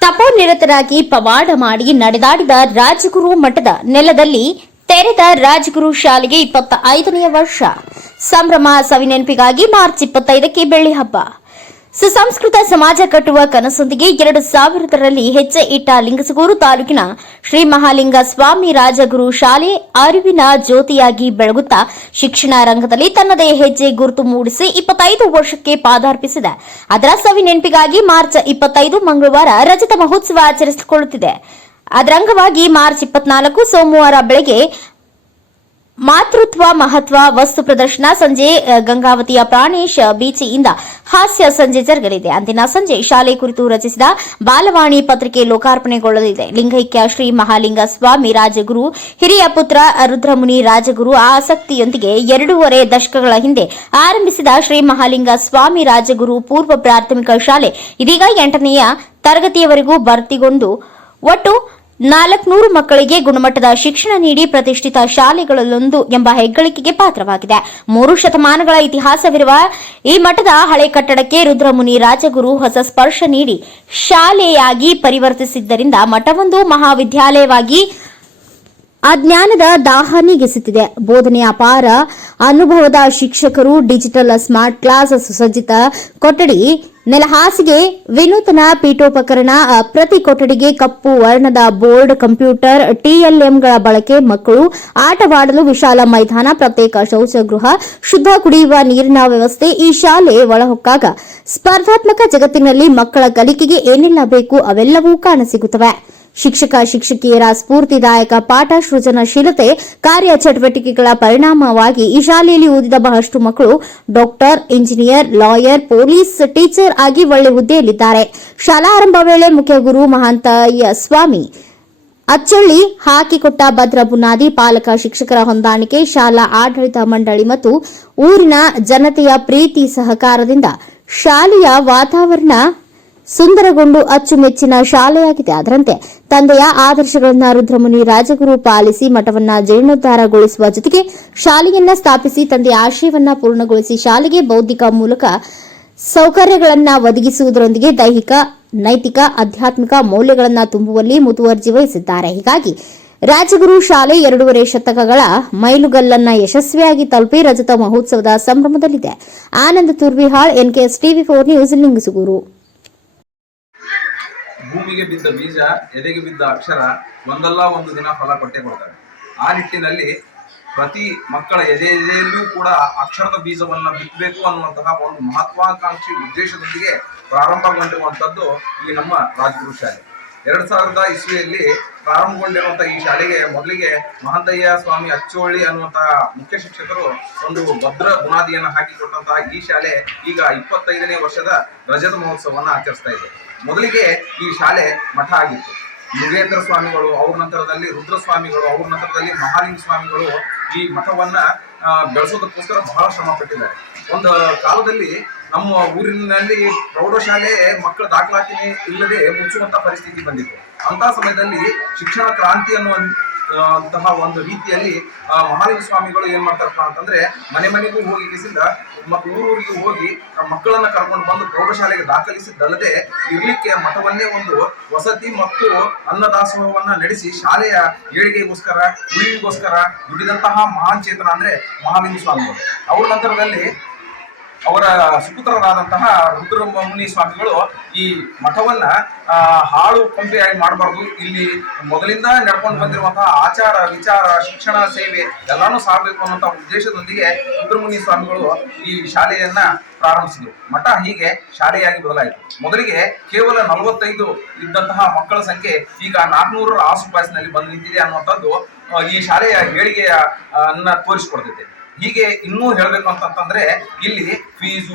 ತಪೋನಿರತರಾಗಿ ಪವಾಡ ಮಾಡಿ ನಡೆದಾಡಿದ ರಾಜಗುರು ಮಠದ ನೆಲದಲ್ಲಿ ತೆರೆದ ರಾಜಗುರು ಶಾಲೆಗೆ ಇಪ್ಪತ್ತ ಐದನೆಯ ವರ್ಷ. ಸಂಭ್ರಮ ಸವಿನೆನಪಿಗಾಗಿ ಮಾರ್ಚ್ ಇಪ್ಪತ್ತೈದಕ್ಕೆ ಬೆಳ್ಳಿ ಹಬ್ಬ ಸುಸಂಸ್ಕೃತ ಸಮಾಜ ಕಟ್ಟುವ ಕನಸೊಂದಿಗೆ ಎರಡು ಸಾವಿರದರಲ್ಲಿ ಹೆಜ್ಜೆ ಇಟ್ಟ ಲಿಂಗಸಗೂರು ತಾಲೂಕಿನ ಶ್ರೀ ಮಹಾಲಿಂಗ ಸ್ವಾಮಿ ರಾಜಗುರು ಶಾಲೆ ಅರಿವಿನ ಜ್ಯೋತಿಯಾಗಿ ಬೆಳಗುತ್ತಾ ಶಿಕ್ಷಣ ರಂಗದಲ್ಲಿ ತನ್ನದೇ ಹೆಜ್ಜೆ ಗುರುತು ಮೂಡಿಸಿ ಇಪ್ಪತ್ತೈದು ವರ್ಷಕ್ಕೆ ಪಾದಾರ್ಪಿಸಿದೆ. ಅದರ ಸವಿ ನೆನಪಿಗಾಗಿ ಮಾರ್ಚ್ ಇಪ್ಪತ್ತೈದು ಮಂಗಳವಾರ ರಜತ ಮಹೋತ್ಸವ ಆಚರಿಸಿಕೊಳ್ಳುತ್ತಿದೆ. ಅದರ ಅಂಗವಾಗಿ ಮಾರ್ಚ್ ಇಪ್ಪತ್ನಾಲ್ಕು ಸೋಮವಾರ ಬೆಳಗ್ಗೆ ಮಾತೃತ್ವ ಮಹತ್ವ ವಸ್ತು ಪ್ರದರ್ಶನ ಸಂಜೆ ಗಂಗಾವತಿಯ ಪ್ರಾಣೇಶ್ ಬೀಚಿಯಿಂದ ಹಾಸ್ಯ ಸಂಜೆ ಜರುಗಲಿದೆ. ಅಂದಿನ ಸಂಜೆ ಶಾಲೆ ಕುರಿತು ರಚಿಸಿದ ಬಾಲವಾಣಿ ಪತ್ರಿಕೆ ಲೋಕಾರ್ಪಣೆಗೊಳ್ಳಲಿದೆ. ಲಿಂಗೈಕ್ಯ ಶ್ರೀ ಮಹಾಲಿಂಗ ಸ್ವಾಮಿ ರಾಜಗುರು, ಹಿರಿಯ ಪುತ್ರ ರುದ್ರಮುನಿ ರಾಜಗುರು ಆಸಕ್ತಿಯೊಂದಿಗೆ ಎರಡೂವರೆ ದಶಕಗಳ ಹಿಂದೆ ಆರಂಭಿಸಿದ ಶ್ರೀ ಮಹಾಲಿಂಗ ಸ್ವಾಮಿ ರಾಜಗುರು ಪೂರ್ವ ಪ್ರಾಥಮಿಕ ಶಾಲೆ ಇದೀಗ ಎಂಟನೆಯ ತರಗತಿಯವರೆಗೂ ಭರ್ತಿಗೊಂಡು ಒಟ್ಟು ನಾಲ್ಕುನೂರು ಮಕ್ಕಳಿಗೆ ಗುಣಮಟ್ಟದ ಶಿಕ್ಷಣ ನೀಡಿ ಪ್ರತಿಷ್ಠಿತ ಶಾಲೆಗಳಲ್ಲೊಂದು ಎಂಬ ಹೆಗ್ಗಳಿಕೆಗೆ ಪಾತ್ರವಾಗಿದೆ. ಮೂರು ಶತಮಾನಗಳ ಇತಿಹಾಸವಿರುವ ಈ ಮಠದ ಹಳೆ ಕಟ್ಟಡಕ್ಕೆ ರುದ್ರಮುನಿ ರಾಜಗುರು ಹೊಸ ಸ್ಪರ್ಶ ನೀಡಿ ಶಾಲೆಯಾಗಿ ಪರಿವರ್ತಿಸಿದ್ದರಿಂದ ಮಠವೊಂದು ಮಹಾವಿದ್ಯಾಲಯವಾಗಿ ಅಜ್ಞಾನದ ದಾಹ ನೀಗಿಸುತ್ತಿದೆ. ಬೋಧನೆಯ ಅಪಾರ ಅನುಭವದ ಶಿಕ್ಷಕರು ಡಿಜಿಟಲ್ ಸ್ಮಾರ್ಟ್ ಕ್ಲಾಸ್ ಸುಸಜ್ಜಿತ ಕೊಠಡಿ ನೆಲಹಾಸಿಗೆ ವಿನೂತನ ಪೀಠೋಪಕರಣ ಪ್ರತಿ ಕೊಠಡಿಗೆ ಕಪ್ಪು ವರ್ಣದ ಬೋರ್ಡ್, ಕಂಪ್ಯೂಟರ್ ಟಿಎಲ್ಎಂಗಳ ಬಳಕೆ, ಮಕ್ಕಳು ಆಟವಾಡಲು ವಿಶಾಲ ಮೈದಾನ, ಪ್ರತ್ಯೇಕ ಶೌಚಗೃಹ, ಶುದ್ಧ ಕುಡಿಯುವ ನೀರಿನ ವ್ಯವಸ್ಥೆ ಈ ಶಾಲೆ ಒಳಹೊಕ್ಕಾಗ. ಸ್ಪರ್ಧಾತ್ಮಕ ಜಗತ್ತಿನಲ್ಲಿ ಮಕ್ಕಳ ಕಲಿಕೆಗೆ ಏನೆಲ್ಲ ಬೇಕು ಅವೆಲ್ಲವೂ ಕಾಣಸಿಗುತ್ತವೆ. ಶಿಕ್ಷಕ, ಶಿಕ್ಷಕಿಯರ ಸ್ಫೂರ್ತಿದಾಯಕ ಪಾಠ ಸೃಜನಶೀಲತೆ, ಕಾರ್ಯ ಚಟುವಟಿಕೆಗಳ ಪರಿಣಾಮವಾಗಿ ಈ ಶಾಲೆಯಲ್ಲಿ ಓದಿದ ಬಹಳಷ್ಟು ಮಕ್ಕಳು doctor, engineer, lawyer, police, teacher ಆಗಿ ಒಳ್ಳೆ ಹುದ್ದೆಯಲ್ಲಿದ್ದಾರೆ. ಶಾಲಾ ಆರಂಭ ವೇಳೆ ಮುಖ್ಯ ಗುರು ಮಹಾಂತಯ್ಯ ಸ್ವಾಮಿ ಅಚ್ಚಳ್ಳಿ ಹಾಕಿಕೊಟ್ಟ ಭದ್ರ ಬುನಾದಿ ಪಾಲಕ ಶಿಕ್ಷಕರ ಹೊಂದಾಣಿಕೆ ಶಾಲಾ ಆಡಳಿತ ಮಂಡಳಿ ಮತ್ತು ಊರಿನ ಜನತೆಯ ಪ್ರೀತಿ ಸಹಕಾರದಿಂದ ಶಾಲೆಯ ವಾತಾವರಣ ಸುಂದರಗೊಂಡು ಅಚ್ಚುಮೆಚ್ಚಿನ ಶಾಲೆಯಾಗಿದೆ. ಅದರಂತೆ ತಂದೆಯ ಆದರ್ಶಗಳನ್ನ ರುದ್ರಮುನಿ ರಾಜಗುರು ಪಾಲಿಸಿ ಮಠವನ್ನ ಜೀರ್ಣೋದ್ಧಾರಗೊಳಿಸುವ ಜೊತೆಗೆ ಶಾಲೆಯನ್ನ ಸ್ಥಾಪಿಸಿ ತಂದೆಯ ಆಶಯವನ್ನ ಪೂರ್ಣಗೊಳಿಸಿ ಶಾಲೆಗೆ ಬೌದ್ಧಿಕ ಮೂಲಕ ಸೌಕರ್ಯಗಳನ್ನ ಒದಗಿಸುವುದರೊಂದಿಗೆ ದೈಹಿಕ, ನೈತಿಕ, ಆಧ್ಯಾತ್ಮಿಕ ಮೌಲ್ಯಗಳನ್ನ ತುಂಬುವಲ್ಲಿ ಮುತುವರ್ಜಿ ವಹಿಸಿದ್ದಾರೆ. ಹೀಗಾಗಿ ರಾಜಗುರು ಶಾಲೆ ಎರಡೂವರೆ ಶತಕಗಳ ಮೈಲುಗಲ್ಲನ್ನ ಯಶಸ್ವಿಯಾಗಿ ತಲುಪಿ ರಜತ ಮಹೋತ್ಸವದ ಸಂಭ್ರಮದಲ್ಲಿದೆ. Ananda Turvihal NKS TV four news, Lingasugur. ಭೂಮಿಗೆ ಬಿದ್ದ ಬೀಜ, ಎದೆಗೆ ಬಿದ್ದ ಅಕ್ಷರ ಒಂದಲ್ಲ ಒಂದು ದಿನ ಫಲ ಕೊಟ್ಟೆ ಕೊಡ್ತಾರೆ. ಆ ನಿಟ್ಟಿನಲ್ಲಿ ಪ್ರತಿ ಮಕ್ಕಳ ಎದೆ ಎದೆಯಲ್ಲೂ ಕೂಡ ಅಕ್ಷರದ ಬೀಜವನ್ನ ಬಿತ್ತಬೇಕು ಅನ್ನುವಂತಹ ಒಂದು ಮಹತ್ವಾಕಾಂಕ್ಷಿ ಉದ್ದೇಶದೊಂದಿಗೆ ಪ್ರಾರಂಭಗೊಂಡಿರುವಂತದ್ದು ಈ ನಮ್ಮ ರಾಜಗುರು ಶಾಲೆ. ಎರಡ್ ಸಾವಿರದ ಇಸ್ವಿಯಲ್ಲಿ ಪ್ರಾರಂಭಗೊಂಡಿರುವಂತಹ ಈ ಶಾಲೆಗೆ ಮೊದಲಿಗೆ ಮಹಂತಯ್ಯ ಸ್ವಾಮಿ ಅಚ್ಚೋಳಿ ಅನ್ನುವಂತಹ ಮುಖ್ಯ ಶಿಕ್ಷಕರು ಒಂದು ಭದ್ರ ಬುನಾದಿಯನ್ನು ಹಾಕಿಕೊಟ್ಟಂತಹ ಈ ಶಾಲೆ ಈಗ ಇಪ್ಪತ್ತೈದನೇ ವರ್ಷದ ರಜತ ಮಹೋತ್ಸವವನ್ನು ಆಚರಿಸ್ತಾ ಇದೆ. ಮೊದಲಿಗೆ ಈ ಶಾಲೆ ಮಠ ಆಗಿತ್ತು. ಮುಗೇಂದ್ರ ಸ್ವಾಮಿಗಳು, ಅವ್ರ ನಂತರದಲ್ಲಿ ರುದ್ರಸ್ವಾಮಿಗಳು, ಅವ್ರ ನಂತರದಲ್ಲಿ ಮಹಾಲಿಂಗ ಸ್ವಾಮಿಗಳು ಈ ಮಠವನ್ನ ಬೆಳೆಸೋದಕ್ಕೋಸ್ಕರ ಬಹಳ ಶ್ರಮ ಪಟ್ಟಿದ್ದಾರೆ. ಒಂದು ಕಾಲದಲ್ಲಿ ನಮ್ಮ ಊರಿನಲ್ಲಿ ಪ್ರೌಢಶಾಲೆ ಮಕ್ಕಳ ದಾಖಲಾತಿನೇ ಇಲ್ಲದೆ ಮುಚ್ಚುವಂತ ಪರಿಸ್ಥಿತಿ ಬಂದಿತ್ತು. ಅಂತ ಸಮಯದಲ್ಲಿ ಶಿಕ್ಷಣ ಕ್ರಾಂತಿ ಅನ್ನುವ ಅಂತಹ ಒಂದು ರೀತಿಯಲ್ಲಿ ಆ, ಮಹಾಲಿಂಗ ಸ್ವಾಮಿಗಳು ಏನ್ ಮಾಡ್ತಾರಪ್ಪ ಅಂತಂದ್ರೆ ಮನೆ ಮನೆಗೂ ಹೋಗಿ ಕಿಸಿಂದ ಊರೂರಿಗೆ ಹೋಗಿ ಮಕ್ಕಳನ್ನ ಕರ್ಕೊಂಡು ಬಂದು ಪ್ರೌಢಶಾಲೆಗೆ ದಾಖಲಿಸಿದ್ದಲ್ಲದೆ ಇರ್ಲಿಕ್ಕೆ ಮಠವನ್ನೇ ಒಂದು ವಸತಿ ಮತ್ತು ಅನ್ನದಾಸೋಹವನ್ನ ನಡೆಸಿ ಶಾಲೆಯ ಏಳಿಗೆಗೋಸ್ಕರ ಉಳಿವಿಗೋಸ್ಕರ ದುಡಿದಂತಹ ಮಹಾನ್ ಚೇತನ ಅಂದ್ರೆ ಮಹಾಲಿಂಗ ಸ್ವಾಮಿಗಳು ಅವ್ರ ನಂತರದಲ್ಲಿ ಅವರ ಸುಪುತ್ರರಾದಂತಹ ರುದ್ರಮುನಿ ಸ್ವಾಮಿಗಳು ಈ ಮಠವನ್ನ ಹಾಳು ಕೊಂಪೆಯಾಗಿ ಮಾಡಬಾರ್ದು. ಇಲ್ಲಿ ಮೊದಲಿಂದ ನಡ್ಕೊಂಡು ಬಂದಿರುವಂತಹ ಆಚಾರ, ವಿಚಾರ, ಶಿಕ್ಷಣ, ಸೇವೆ ಎಲ್ಲಾನು ಸಾಗಬೇಕು ಅನ್ನುವಂತಹ ಉದ್ದೇಶದೊಂದಿಗೆ ರುದ್ರಮುನಿ ಸ್ವಾಮಿಗಳು ಈ ಶಾಲೆಯನ್ನ ಪ್ರಾರಂಭಿಸಿದರು. ಮಠ ಹೀಗೆ ಶಾಲೆಯಾಗಿ ಬದಲಾಯಿತು. ಮೊದಲಿಗೆ ಕೇವಲ ನಲವತ್ತೈದು ಇದ್ದಂತಹ ಮಕ್ಕಳ ಸಂಖ್ಯೆ ಈಗ ನಾಲ್ಕುನೂರರ ಆಸುಪಾಸಿನಲ್ಲಿ ಬಂದು ನಿಂತಿದೆ ಅನ್ನುವಂಥದ್ದು ಈ ಶಾಲೆಯ ಹೇಳಿಕೆಯ ಅನ್ನ ತೋರಿಸಿಕೊಡ್ತೈತೆ. ಹೀಗೆ ಇನ್ನೂ ಹೇಳ್ಬೇಕು ಅಂತಂತಂದ್ರೆ ಇಲ್ಲಿ ಫೀಸು